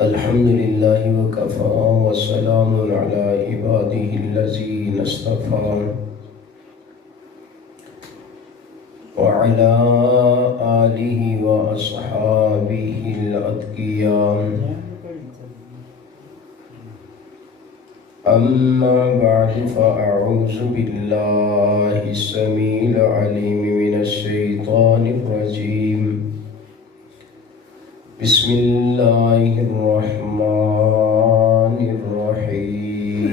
الحمد لله وكفى والسلام على عباده الذين اصطفى وعلى آله وأصحابه الأتقياء أما بعد فأعوذ بالله السميع العليم من الشيطان الرجيم بسم الله الرحمن الرحيم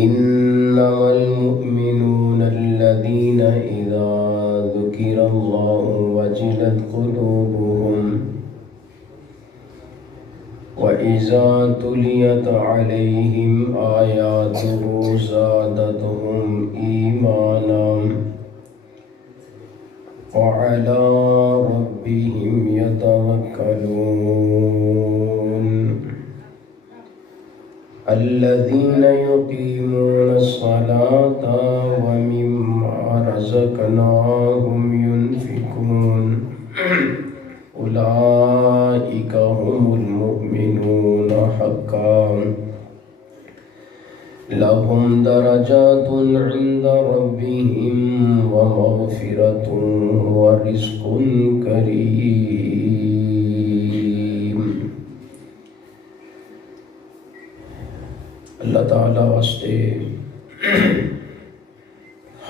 إنما المؤمنون الذين إذا ذكر الله وجلت قلوبهم وإذا تليت عليهم آياته زادتهم إيمانا وعلى ربهم يتوكلون الذين يقيمون الصلاة ومما رزقناهم ينفقون أولئك هم المؤمنون حقا لهم درجات عند ربهم ومغفرة ورزق کریم۔ اللہ تعالیٰ واسطے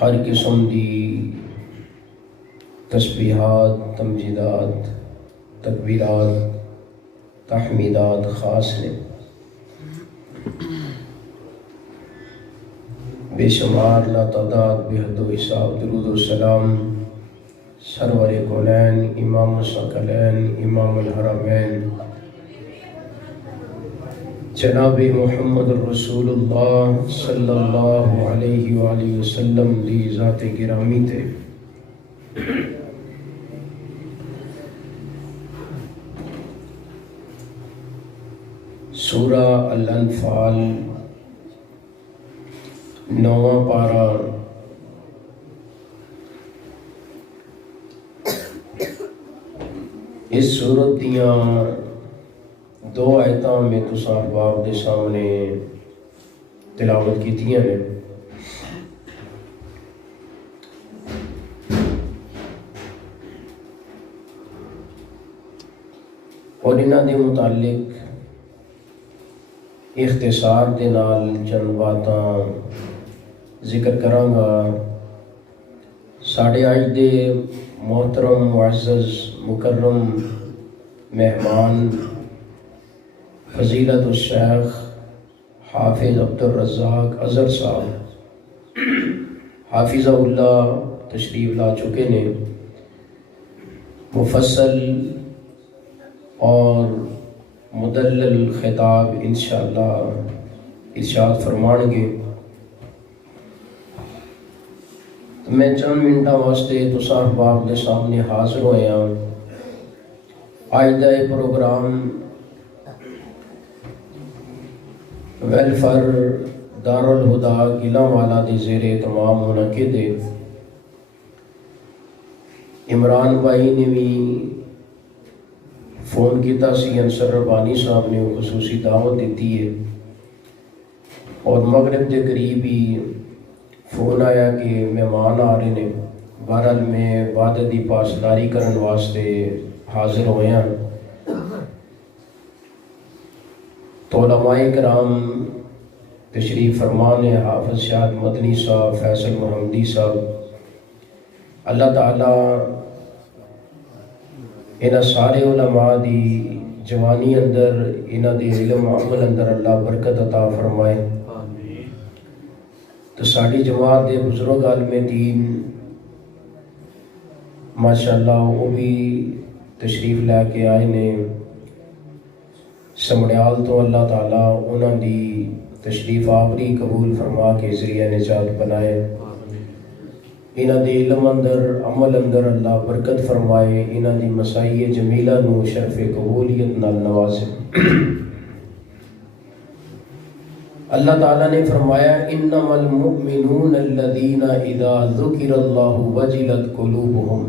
ہر قسم دی تسبیحات، تمجیدات، تکبیرات، تحمیدات خاص نے، بے شمار لا تعداد بے حد و حساب درود و سلام سرور کونین، امام الثقلین، امام الحرمین، جناب محمد الرسول اللہ صلی اللہ علیہ وآلہ وسلم دی ذات گرامی تے۔ سورہ الانفال 9واں پارہ اس سورت دیاں دو آیتاں میں تساں احباب دے سامنے تلاوت کیتیاں نے۔ اور انہاں دے متعلق اختصار دے نال چند باتاں ذکر کراں گا۔ ساڑھے آج دے محترم معزز مکرم مہمان فضیلت الشیخ حافظ عبدالرزاق اظہر صاحب حافظہ اللہ تشریف لا چکے نے۔ مفصل اور مدلل خطاب انشاءاللہ ارشاد فرمان گے۔ میں چند منٹاں واسطے تساں احباب دے سامنے حاضر ہوئے ہاں۔ آج دا یہ پروگرام ویلفر دارالہدا گیلاں دی زیر اہتمام منعقد ہے۔ عمران بھائی نے بھی فون کیتا سی، انصر ربانی صاحب نے خصوصی دعوت دیتی ہے، اور مغرب دے قریب ہی فون آیا کہ مہمان آ رہے نے۔ بہرحال میں عبادت دی پاسداری کرن واسطے حاضر ہوئے ہیں۔ تو علماء کرام تشریف فرمان ہے، حافظ شاہد مدنی صاحب، فیصل محمدی صاحب، اللہ تعالیٰ انہاں سارے علماء دی جوانی اندر، انہاں دی علم عمل اندر اللہ برکت عطا فرمائے۔ تو ساری جماعت دے بزرگ عالم دین ماشاءاللہ وہ بھی تشریف لے کے آئے نے سمڑیال تو۔ اللہ تعالیٰ انہاں دی تشریف آوری قبول فرما کے ذریعہ نجات بنائے۔ انہاں دی علم اندر، عمل اندر اللہ برکت فرمائے۔ انہاں دی مسائی جمیلہ نو شرف قبولیت نال نوازے۔ اللہ تعالیٰ نے فرمایا انما المؤمنون الذین اذا ذکر اللہ وجلت قلوبہم،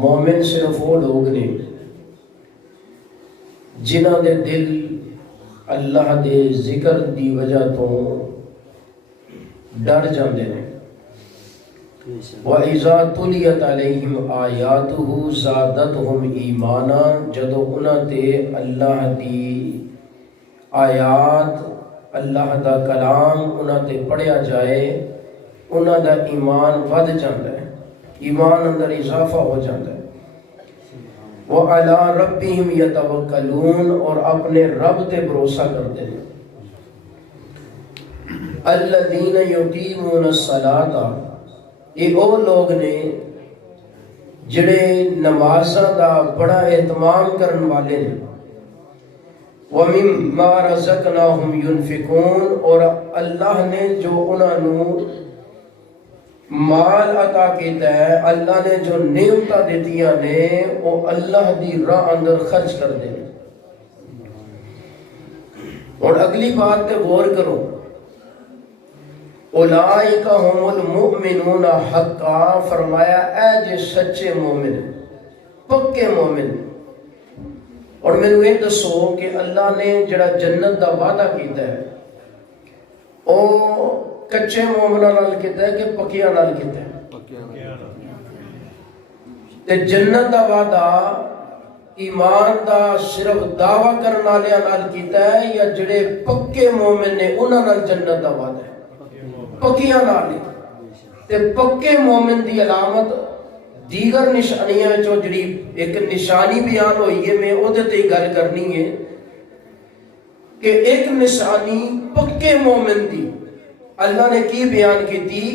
مومن صرف وہ لوگ نے جنہاں دے دل اللہ دے ذکر دی وجہ تو ڈر جاندے نے۔ وَإِذَا تُلِيَتْ عَلَيْهِمْ آيَاتُهُ زَادَتْهُمْ ایمانا، جدو انہاں تے اللہ دی آیات، اللہ دا کلام انہاں تے پڑھیا جائے، انہاں دا ایمان ود جاندہ ہے، ایمان اندر اضافہ ہو جاندہ ہے۔ وَعَلَىٰ رَبِّهِمْ يَتَوَكَّلُونَ، اور اپنے رب تے بھروسہ کرتے ہیں۔ الَّذِينَ يُقِيمُونَ الصَّلَاةَ، یہ وہ لوگ نے جڑے نمازاں دا بڑا اہتمام کرن والے نے۔ وَمِمَّا رَزَقْنَاهُمْ يُنْفِقُونَ، اور اللہ نے جو انہاں نو مال عطا کیتا ہے، اللہ نے جو نعمتاں دیتیاں نے، وہ اللہ دی راہ اندر خرچ کر دے۔ اور اگلی بات تے غور کرو، اولئک هم المؤمنون حقا، فرمایا اے جے سچے مومن، پکے مومن۔ اور میں نے یہ دسو کہ اللہ نے جڑا جنت دا وعدہ کیتا ہے او کچے مومناں نال کیتا ہے کہ پکیاں نال کیتا ہے؟ تے جنت دا وعدہ ایمان دا صرف دعویٰ کرن والیاں نال کیتا ہے یا جڑے پکے مومن نے انہاں نال جنت دا وعدہ ہے؟ پکیاں نال۔ تے پکے مومن دی علامت دیگر نشانیاں جو جڑی ایک نشانی بیان ہوئی ہے، میں او دے تے گل کرنی ہے کہ ایک نشانی پکے مومن دی اللہ نے کی بیان کی تھی،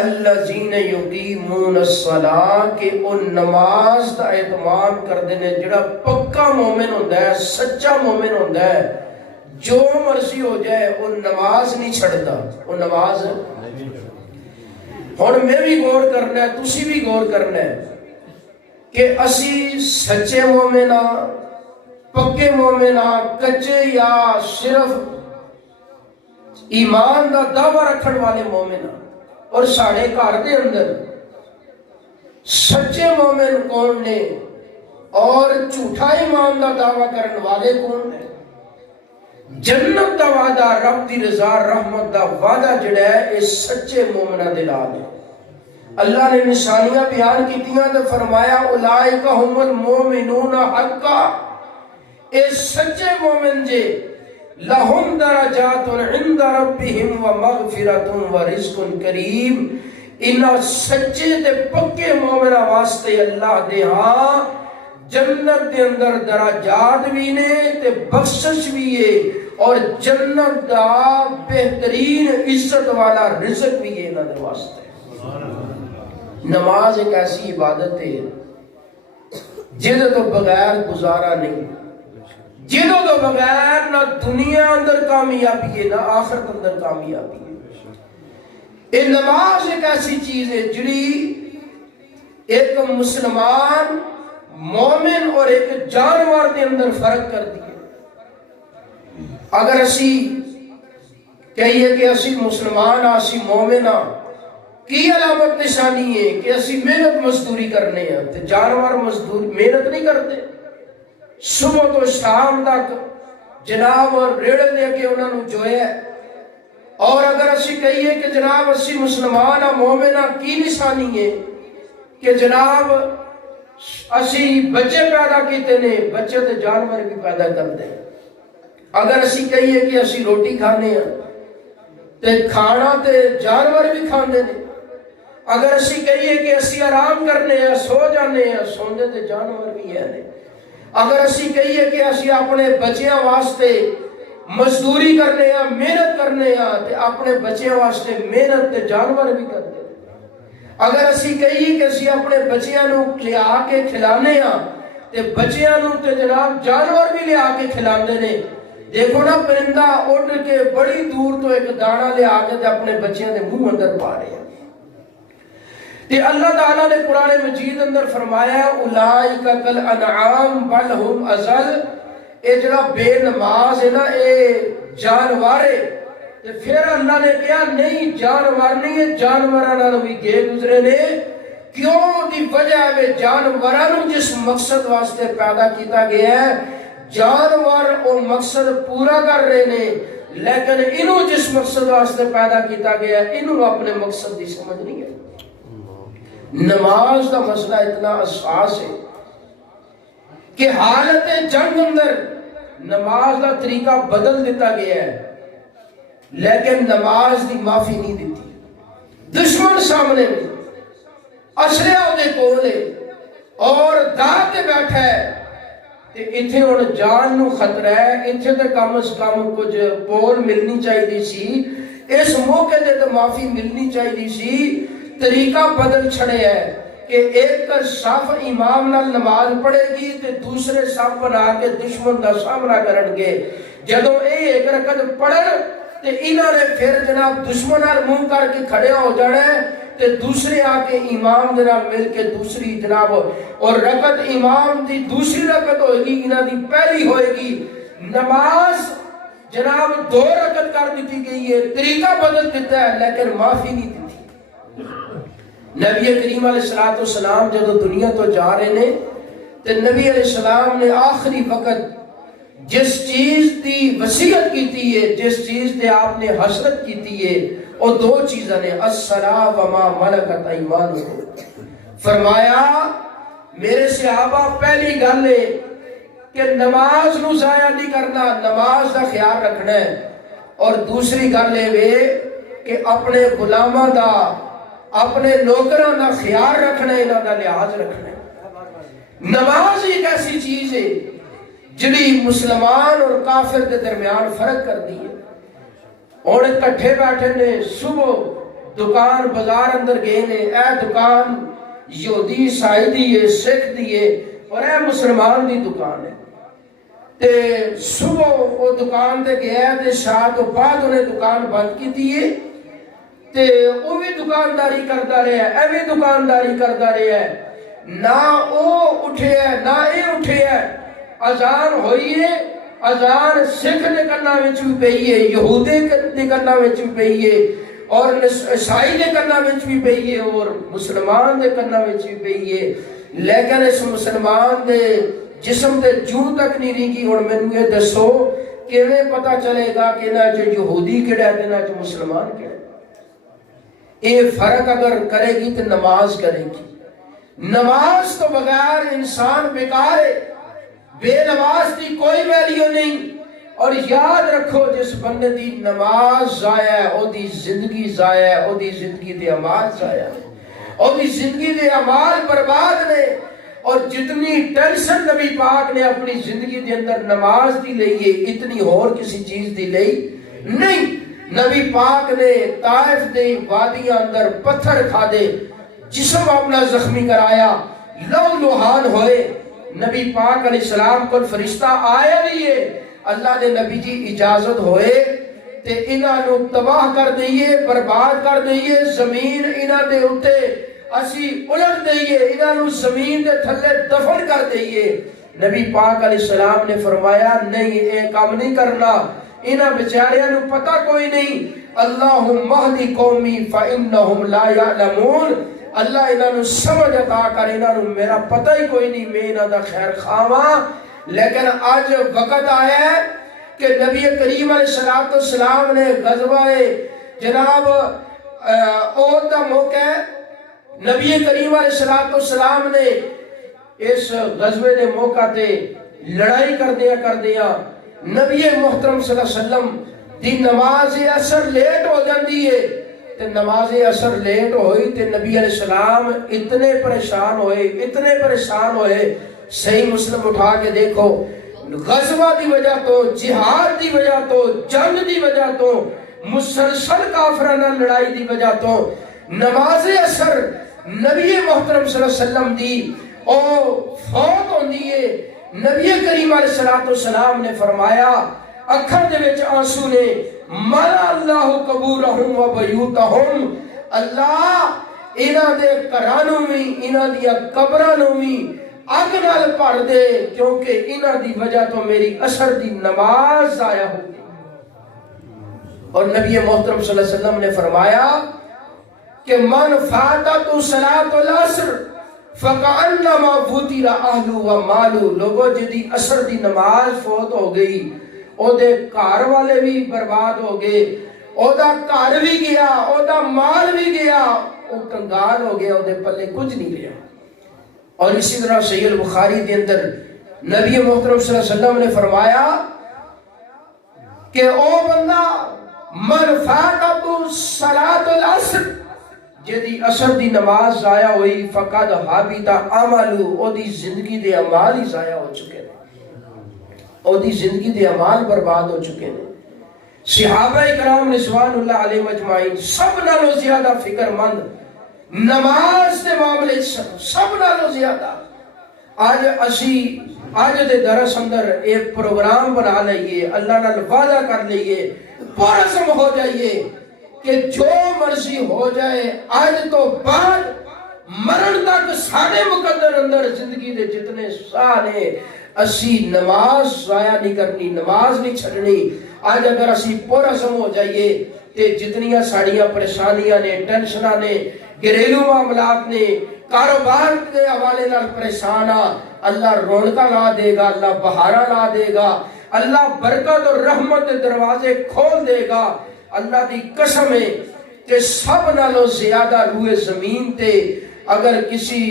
الذین یقیمون الصلاۃ، کہ وہ نماز دا اہتمام کردے نے۔ جڑا پکا مومن ہوندا ہے، سچا مومن ہوندا ہے، جو مرضی ہو جائے وہ نماز نہیں چھڑتا، وہ نماز۔ ہن میں بھی غور کرنا ہے، تسی بھی غور کرنا ہے کہ اسی سچے مومن ہاں، پکے مومن ہاں، کچے یا صرف ایمان دا دعویٰ رکھن والے مومن ہاں۔ اور ساڑھے گھر دے اندر سچے مومن کون نے اور جھوٹا ایمان دا دعویٰ کرن والے کون نے؟ جنت دا وعدہ، رب دی رضا، رحمت دا وعدہ جڑا ہے اس سچے مومنہ دے نال ہے۔ اللہ نے نشانیاں بیان کیتیاں تو فرمایا اولئک هم المؤمنون حقا، اے سچے مومن جے، لہم درجات عند ربہم ومغفرۃ ورزق کریم، انہاں سچے تے پکے مومنہ واسطے اللہ دے ہاں جنت دے اندر درجات بھی نے تے بخشش بھی ہے، اور جنت دا بہترین عزت والا رزق بھی ہے انہاں دے واسطے۔ نماز ایک ایسی عبادت ہے جہدے تو بغیر گزارا نہیں، جہدے تو بغیر نہ دنیا اندر کامیابی ہے نہ آخرت اندر کامیابی ہے۔ یہ نماز ایک ایسی چیز ہے جڑی ایک مسلمان، مومن اور ایک جانور دے اندر فرق کرتی ہے۔ اگر اسی کہیے کہ اسی مسلمان ہاں، اسی مومن ہاں، کی علامت نشانی ہے کہ اسی محنت مزدوری کرنے ہیں، تے جانور مزدور محنت نہیں کرتے، صبح تو شام تک جناب ریڑے دے کے انہوں نے جو ہے۔ اور اگر اسی کہیے کہ جناب اسی مسلمان ہاں، مومن ہاں، کی نشانی ہے کہ جناب اسی بچے پیدا کیتے نے، بچے تے جانور بھی پیدا کرتے ہیں۔ اگر اسی کہیے کہ اسی روٹی کھانے ہیں تے کھانا تے جانور بھی کھانے نے، اگر اسی کہیے کہ اسی آرام کرنے ہیں، سو جانے ہیں، سوندے تے جانور بھی ہیں۔ اگر اسی کہیے کہ اسی اپنے بچیاں واسطے مزدوری کرنے ہیں، محنت کرنے ہیں، تے اپنے بچیاں واسطے محنت تے جانور بھی کرتے ہیں۔ اگر اسی کہیے کہ اسی اپنے بچیاں نو لیا کے کھلانے ہیں تے بچیاں نو تے جناب جانور بھی لیا کے کھلانے نے۔ دیکھو نا پرندہ اڑ کے بڑی دور تو ایک دانا لیا کے تے اپنے بچیاں دے منہ اندر پا رہے ہیں۔ تے اللہ تعالیٰ نے قرآن مجید اندر فرمایا اولئک کالانعام بل ہم اضل، اے جڑا بے نماز ہے نا، اے جانوارے تے پھر اللہ نے کہا نہیں جانور نہیں ہے جانوراں بھی گئے گزرے نے کیوں دی وجہ ہے جانوراں جس مقصد واسطے پیدا کیتا گیا ہے جانور وہ مقصد پورا کر رہے نے لیکن انہوں جس مقصد واسطے پیدا کیتا گیا ہے انہوں اپنے مقصد دی سمجھ نہیں ہے. نماز دا مسئلہ اتنا اساس ہے کہ حالت جنگ اندر نماز دا طریقہ بدل دیتا گیا ہے لیکن نماز دی معافی نہیں دیتی. دشمن سامنے میں اسلحہ دے کولے اور داغ کے بیٹھا ہے تے اتھے اور جان نو خطرہ ہے اتھے تے کم از کم کچھ پول ملنی چاہیے سی اس موقع دے تو معافی ملنی چاہیے سی. طریقہ بدل چھڑے ہے کہ ایک صف امام نال نماز پڑھے گی تے دوسرے صف بنا کے دشمن دا سامنا کرن گے جدوں ایک رکعت پڑھن تے انہاں نے پھر جناب دشمن نال منہ کر کے کھڑے ہو جانا ہے تے دوسرے آ کے امام جناب مل کے دوسری جناب اور رکعت امام دی دوسری رکعت ہوئے گی انہاں دی پہلی ہوئے گی. نماز جناب 2 رکعت کر دیتی گئی ہے طریقہ بدل دیتا ہے لیکن معافی نہیں دیتی. نبی کریم علیہ السلام جب دنیا تو جا رہے ہیں تو نبی علیہ السلام نے آخری وقت جس چیز دی وصیت کیتی ہے جس چیز دے آپ نے حسرت کیتی ہے وہ 2 چیزیں نے الصلاۃ وما ملکت ایمانکم. فرمایا میرے صحابہ پہلی گل ہے کہ نماز نو ضائع نہیں کرنا نماز دا خیال رکھنا ہے اور دوسری گل ہے کہ اپنے غلاماں دا اپنے نوکراں دا خیال رکھنا ہے انہاں دا لحاظ رکھنا ہے. نماز ایک ایسی چیز ہے جڑی مسلمان اور کافر کے درمیان فرق کر دی ہے. اور اکٹھے بیٹھے نے صبح دکان بازار اندر گئے نے اے دکان یہودی عیسائی دی ہے سکھ دی ہے اور اے مسلمان دی دکان ہے تے صبح وہ دکان دے گیا تے شام تو بعد انہیں دکان بند کی دی ہے تے وہ بھی دکانداری کرتا رہا ہے ایویں دکانداری کرتا رہا ہے نہ وہ اٹھے ہے نہ یہ اٹھے ہے. اذان ہوئی ہے اذان سکھ دے کنا وچ بھی پئی ہے یہودی دے کنا وچ بھی پئی ہے اور عیسائی دے کنا وچ بھی پئی ہے اور مسلمان دے کنا وچ بھی پئی ہے لیکن اس مسلمان دے جسم تے جوں تک نہیں رہی اور مینوں یہ دسو کیویں پتہ چلے گا کہ نہ جو یہودی کیڑا ہے نہ جو مسلمان کیڑا ہے. یہ فرق اگر کرے گی تو نماز کرے گی. نماز تو بغیر انسان بیکار ہے بے نماز دی کوئی ویلیو نہیں. اور یاد رکھو جس بندے دی نماز ضائع ہے او دی زندگی ضائع ہے او دی زندگی دے اعمال ضائع ہے او دی زندگی دے اعمال برباد نے. اور جتنی ٹینشن نبی پاک نے اپنی زندگی دے اندر نماز دی لئی ہے اتنی اور کسی چیز دی لئی نہیں. نبی پاک نے طائف دے وادیاں اندر پتھر کھا دے جسم اپنا زخمی کرایا لو لوہان ہوئے. نبی پاک علیہ السلام کو فرشتہ آیا بھی ہے اللہ دے نبی جی اجازت ہوئے تے انہاں نو تباہ کر دئیے برباد کر دئیے زمین انہاں دے اٹھے اسی الٹ دئیے انہاں نو زمین دے تھلے دفن کر دئیے. نبی پاک علیہ السلام نے فرمایا نہیں اے کام نہیں کرنا انہاں بیچاریاں نو پتہ کوئی نہیں. اللہم اہدی قومی فإنہم لا یعلمون. اللہ انہاں نو سمجھ عطا کر انہاں نو میرا پتہ ہی کوئی نہیں میں انہاں دا خیر خواہاں. لیکن آج وقت آیا ہے کہ نبی کریم علیہ السلام نے غزوہ جناب احد دا موقع ہے. نبی کریم علیہ السلام نے اس غزوے دے موقع تے لڑائی کردیاں نبی محترم صلی اللہ علیہ وسلم دی نماز عصر لیٹ ہو جاندی ہے تے نماز عصر لیٹ ہوئی تے نبی علیہ السلام اتنے پریشان ہوئے. صحیح مسلم اٹھا کے دیکھو غزوہ دی وجہ تو جہاد دی وجہ تو جنگ دی وجہ تو مسلسل کافرانہ لڑائی دی وجہ تو نماز عصر نبی محترم صلی اللہ علیہ وسلم دی او فوت ہوندی ہے. نبی کریم علیہ السلام نے فرمایا اکھر دے وچ آنسو نے ملا اللہ قبورہم و بیوتہم. اللہ انہاں دے گھرانوں وی انہاں دی قبراں وی اگ نال بھر دے کیونکہ انہاں دی وجہ تو میری عصر دی نماز ضائع ہو گئی. اور نبی محترم صلی اللہ علیہ وسلم نے فرمایا کہ من فاتت صلاۃ العصر فکأنما فطر اہلہ و مالہ، لوگوں جدی عصر دی نماز فوت ہو گئی او دے گھر والے بھی برباد ہو گئے، او دا گھر بھی گیا، او دا مال بھی گیا، او کنگال ہو گیا، او دے پلے کچھ نہیں رہا۔ اور اسی طرح صحیح البخاری کے اندر نبی محترم صلی اللہ علیہ وسلم نے فرمایا کہ او بندہ من فاتت صلاۃ العصر، جدی عصر دی نماز ضائع ہوئی، فقد حبط عملہ، او دی زندگی دے اعمال ہی ضائع ہو چکے ہیں، او دی زندگی دے اعمال برباد ہو چکے ہیں۔ صحابہ کرام رضوان اللہ علیہ مجمعین سب نالوں زیادہ فکر مند نماز دے معاملے سب نالوں زیادہ۔ آج دے درس اندر ایک پروگرام بنا لئیے، اللہ نال وعدہ کر لئیے، پرعزم ہو جائیے کہ جو مرضی ہو جائے آج تو بعد مرن تک ساڑھے مقدر اندر زندگی دے جتنے سال ہیں اسی نماز ضائع نہیں کرنی، نماز نہیں چھڑنی۔ آج اگر اسی پرعزم ہو جائیے تے جتنیاں ساڑیاں پریشانیاں نے، ٹینشناں نے، گھریلو معاملات نے، کاروبار کے حوالے نال پریشان آ، اللہ رونقاں لا دے گا، اللہ بہاراں لا دے گا، اللہ برکت اور رحمت دروازے کھول دے گا۔ اللہ دی قسم ہے کہ سب نالوں زیادہ روئے زمین تے اگر کسی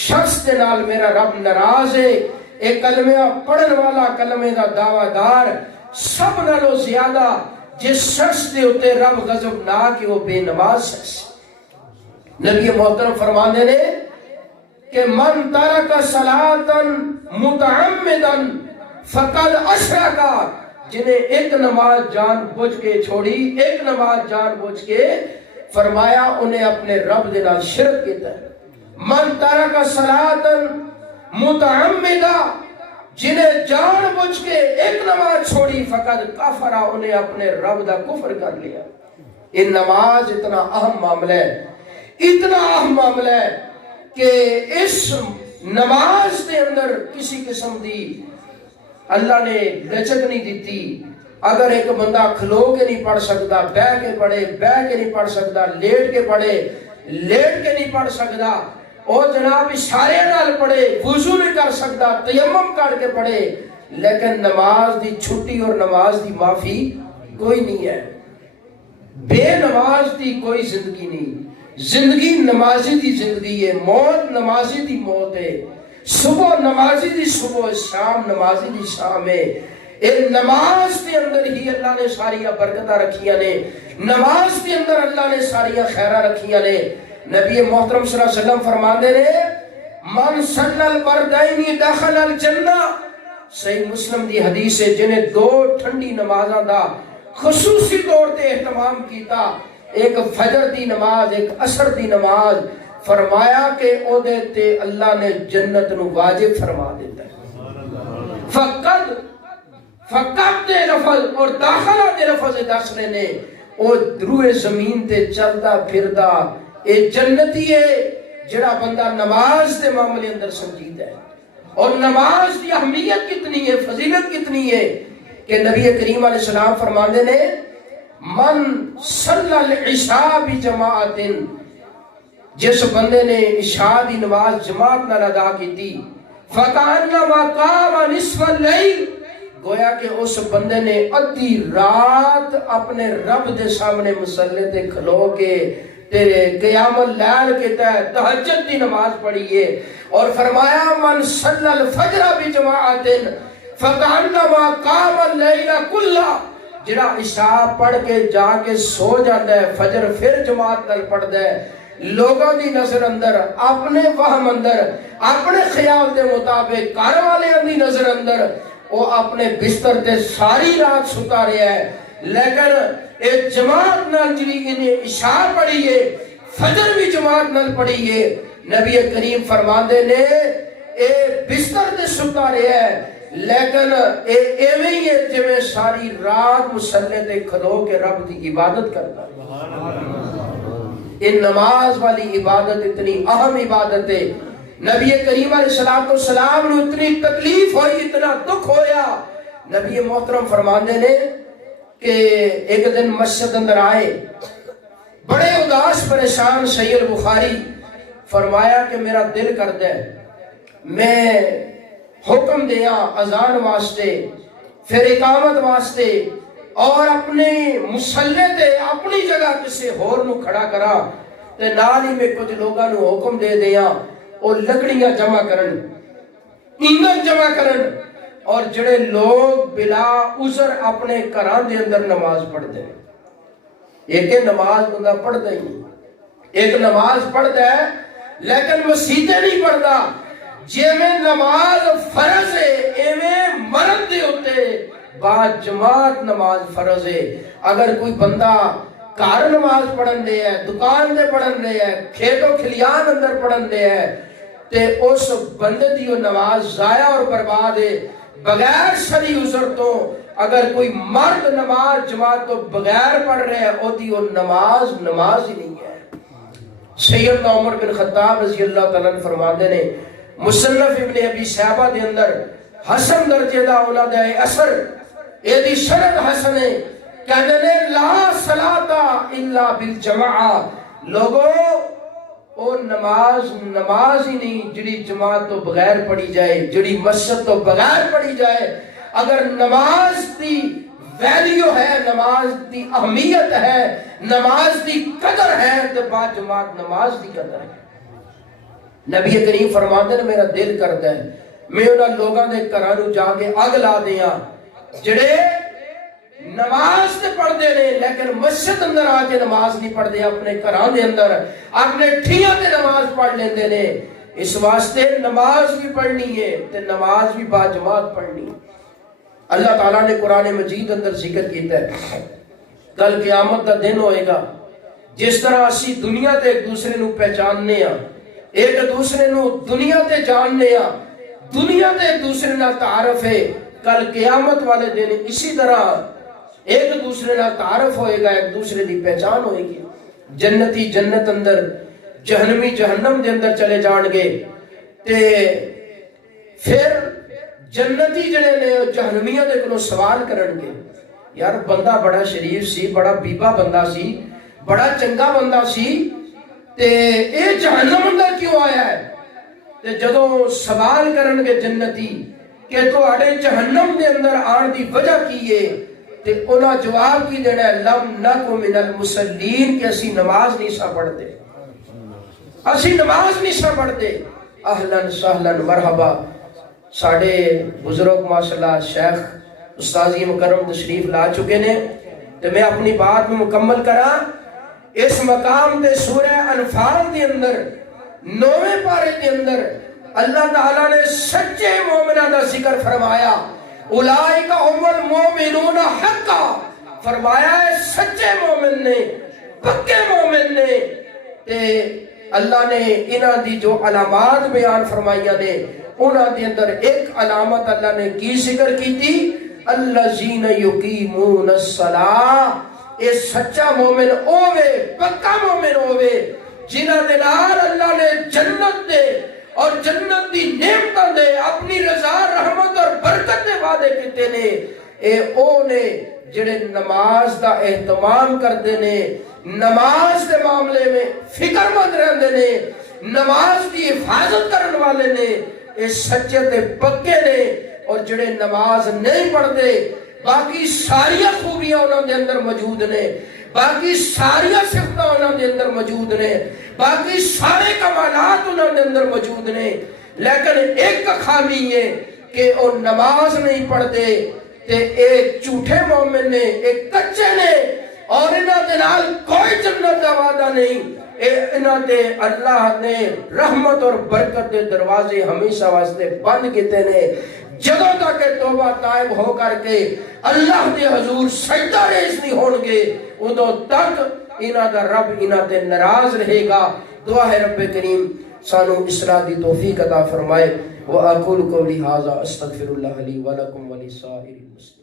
شخص دے نال میرا رب ناراض ہے، ایک کلمہ پڑھن والا کلمے دا دعویٰ دار، سب نالوں زیادہ جس شخص دے اتے رب غضب نہ کہ وہ بے نماز شخص۔ نبی محترم فرمانے نے کہ من ترک صلاۃ متعمدا فقد اشرک، جنہیں ایک نماز جان بوجھ کے چھوڑی، ایک نماز جان بوجھ کے، فرمایا انہیں اپنے رب دے نال شرک کیتا ہے۔ من ترک صلاۃ متعمدا، جنہیں جان بوجھ کے ایک نماز چھوڑی، فقد کفر، انہیں اپنے رب دا کفر کر لیا۔ یہ نماز اتنا اہم معاملہ ہے، اتنا اہم معاملہ ہے کہ اس نماز کے اندر کسی قسم دی اللہ نے لچک نہیں دیتی۔ اگر ایک بندہ کھلو کے نہیں پڑھ سکتا، بہ کے پڑھے، بہ کے نہیں پڑھ سکتا، لیٹ کے پڑھے، لیٹ کے نہیں پڑھ سکتا، اور جناب اشارے نال پڑھے، وضو نہیں کر سکتا، تیمم کر کے پڑھے، لیکن نماز دی چھٹی اور نماز دی معافی کوئی نہیں ہے۔ بے نماز دی کوئی زندگی نہیں، زندگی نمازی دی زندگی ہے، موت نمازی دی موت ہے، صبح نمازی دی صبح، شام نمازی دی شام ہے۔ ایک نماز کے اندر ہی اللہ نے ساری برکتہ رکھیاں نے، نماز کے اندر اللہ نے ساری خیرہ رکھیاں نے۔ نبی محترم صلی اللہ علیہ وسلم فرماندے نے من صلی البردین دخل الجنہ، صحیح مسلم دی حدیث ہے، جنہیں دو ٹھنڈی نمازاں دا خصوصی طور تے اہتمام کیتا، ایک فجر دی نماز، ایک عصر دی نماز، فرمایا کہ او دیتے اللہ نے جنت نو واجب فرما دیتا ہے۔ فقط دے لفظ اور داخلہ دے لفظ دس لینے، او روئے زمین تے چلدا پھردا اے جنتی ہے جڑا بندہ نماز دے معاملے اندر سنجیدہ ہے۔ اور نماز کی اہمیت کتنی ہے، فضیلت کتنی ہے کہ نبی کریم علیہ السلام فرماندے نے من صلی العشاء بجماعت، جس بندے نے عشاء دی نماز جماعت نال ادا کی تھی، فکأنما قام نصف اللیل، گویا کہ اس بندے نے ادھی رات اپنے رب دے سامنے مصلی تے کھلو کے تیرے قیام اللیل کے تحت تہجد دی نماز پڑھی ہے۔ اور فرمایا من صلی الفجر بجماعت فکأنما قام اللیل کلہ، جڑا عشاء پڑھ کے جا کے سو جاتا ہے، فجر پھر جماعت نال پڑھدا ہے، لوگوں دی نظر اندر، اپنے وہم اندر، اپنے خیال دے مطابق، گھر والوں دی نظر اندر وہ اپنے بستر تے ساری رات ستا رہا ہے، لیکن ایک جماعت نال جڑی انہیں عشاء پڑھی ہے، فجر بھی جماعت نال پڑھی ہے، نبی کریم فرماندے نے اے بستر تے ستا رہا ہے، لیکن اے ایویں ہی ہے جویں ساری رات مصلی تے کھلو کے رب دی عبادت کرتا ہے۔ یہ نماز والی عبادت اتنی اہم عبادت ہے۔ نبی کریم علیہ السلام نے اتنی تکلیف ہوئی، اتنا دکھ ہویا، نبی محترم فرماندے نے کہ ایک دن مسجد اندر آئے بڑے اداس پریشان، صحیح البخاری فرمایا کہ میرا دل کرتا ہے میں حکم دیا اذان واسطے پھر اقامت واسطے اور اپنی مسلے تے اپنی جگہ کسی ہور نو کھڑا کرا تے نال ہی میں کچھ لوگاں نو حکم دے دیا اور لکڑیاں جمع کرن، ایندھن جمع کرن، اور جڑے لوگ بلا عذر اپنے گھراں دے اندر نماز پڑھتے ہیں۔ ایک نماز بندہ پڑھتا ہی نہیں، ایک نماز پڑھتا ہے لیکن مسیطے نہیں پڑھتا، جی میں نماز فرض ہے ایویں مرد دے ہوتے با جماعت نماز فرض ہے۔ اگر کوئی بندہ گھر نماز پڑھن دے ہے، دکان دے پڑھن دے ہے، کھیتوں کھلیان اندر پڑھن دے ہے، تے اس بندے دی نماز ضائع اور برباد ہے بغیر شرعی عذر تو۔ اگر کوئی مرد نماز جماعت تو بغیر پڑھ رہے ہیں او دی نماز ہی نہیں ہے۔ سیدنا عمر بن خطاب رضی اللہ تعالیٰ عنہ فرماتے نے مصنف ابن ابی شیبہ دے اندر حسن درجے دا انہاں دا اثر اے دی سند حسن ہے، کہتے نے لا صلاۃ الا بالجماعہ، لوگوں او نماز ہی نہیں جڑی جماعت تو بغیر پڑھی جائے، جڑی مسجد تو بغیر پڑھی جائے۔ اگر نماز دی ویلیو ہے، نماز دی اہمیت ہے، نماز دی قدر ہے تو با جماعت نماز دی قدر ہے۔ نبی کریم فرماتے ہیں میرا دل کرتا ہے میں انہاں لوگاں دے گھراں نوں جا کے اگ لا دیاں جڑے نماز تے پڑھ دے نے لیکن مسجد اندر آ کے نماز نہیں پڑھ دے، اپنے گھراں دے اندر اپنے ٹھیاں تے نماز پڑھ لیندے نے۔ اس واسطے نماز بھی پڑھنی ہے تے نماز بھی با جماعت پڑھنی ہے۔ اللہ تعالیٰ نے قرآن مجید اندر ذکر کیتا ہے کل قیامت دا دن ہوئے گا جس طرح اسی دنیا تے ایک دوسرے نو پہچاننے ہاں، ایک دوسرے نو دنیا تے جاننے ہاں، دنیا تے ایک دوسرے نال تعارف ہے، کل قیامت والے دن اسی طرح ایک دوسرے نال تعارف ہوئے گا، ایک دوسرے دی پہچان ہوئے گی۔ جنتی جنت اندر، جہنمی جہنم دے اندر چلے جان گے، تے پھر جنتی جڑے نے جہنمیاں دے کولوں سوال کرن گے یار بندہ بڑا شریف سی، بڑا بیبا بندہ سی، بڑا چنگا بندہ سی، تے اے جہنم اندر کیوں آیا ہے؟ تے جدوں سوال کرن گے جنتی کہ تواڈے جہنم دے اندر آن دی وجہ کی ہے، تے انہاں جواب کی دینا ہے لم نکو من المصلین، کہ اسی نماز نہیں سا پڑھتے، اسی نماز نہیں سا پڑھتے۔ اہلاً سہلاً مرحبا، ساڑھے بزرگ ماشاءاللہ شیخ استاذی مکرم تشریف لا چکے نے، تو میں اپنی بات میں مکمل کرا۔ اس مقام تے سورہ انفال دے اندر 9ویں پارے دے اندر اللہ تعالیٰ نے سچے مومنہ دا ذکر فرمایا، اولئک هم المؤمنون حقا، فرمایا ہے سچے مومن نے، پکے مومن نے۔ تے اللہ نے انہاں دی جو علامات بیان فرمائیاں نے انہاں دے اندر ایک علامت اللہ نے کی ذکر کی تھی، الذین یقیمون الصلاۃ، اے سچا مومن ہووے، پکا مومن ہووے جنہاں دے نال اللہ نے جنت دے اور جنت دی نعمتاں دے اپنی رضا رحمت اور برکت دے وعدے کیتے نے۔ اے او نے جڑے نماز دا اہتمام کردے نے، نماز دے معاملے میں فکر مند رہندے نے، نماز دی حفاظت کرن والے نے، اے سچے تے پکے نے۔ اور جڑے نماز نہیں پڑھتے باقی ساری خوبیاں انہاں دے اندر موجود نے، باقی ساری صفتاں انہاں دے اندر موجود نے، باقی سارے کمالات انہاں دے اندر موجود نے، لیکن ایک خامی ہے کہ وہ نماز نہیں پڑھتے، تے ایک جھوٹے مومن نے، ایک کچے نے، اور انہاں دے نال کوئی جنت دا وعدہ نہیں۔ انہاں تے اللہ نے رحمت اور برکت دے دروازے ہمیشہ واسطے بند کیتے نے۔ جدوں تک توبہ تائب ہو کر کے اللہ دے حضور سجدہ ریز نہیں ہون گے، ادوں تک انہاں دا رب انہاں تے ناراض رہے گا۔ دعا ہے رب کریم سانو اصلاح دی توفیق عطا فرمائے۔ وَأَقُولُ قَوْلِي هَذَا أَسْتَغْفِرُ اللَّهَ لِي وَلَكُمْ وَلِسَائِرِ الْمُسْلِمِينَ۔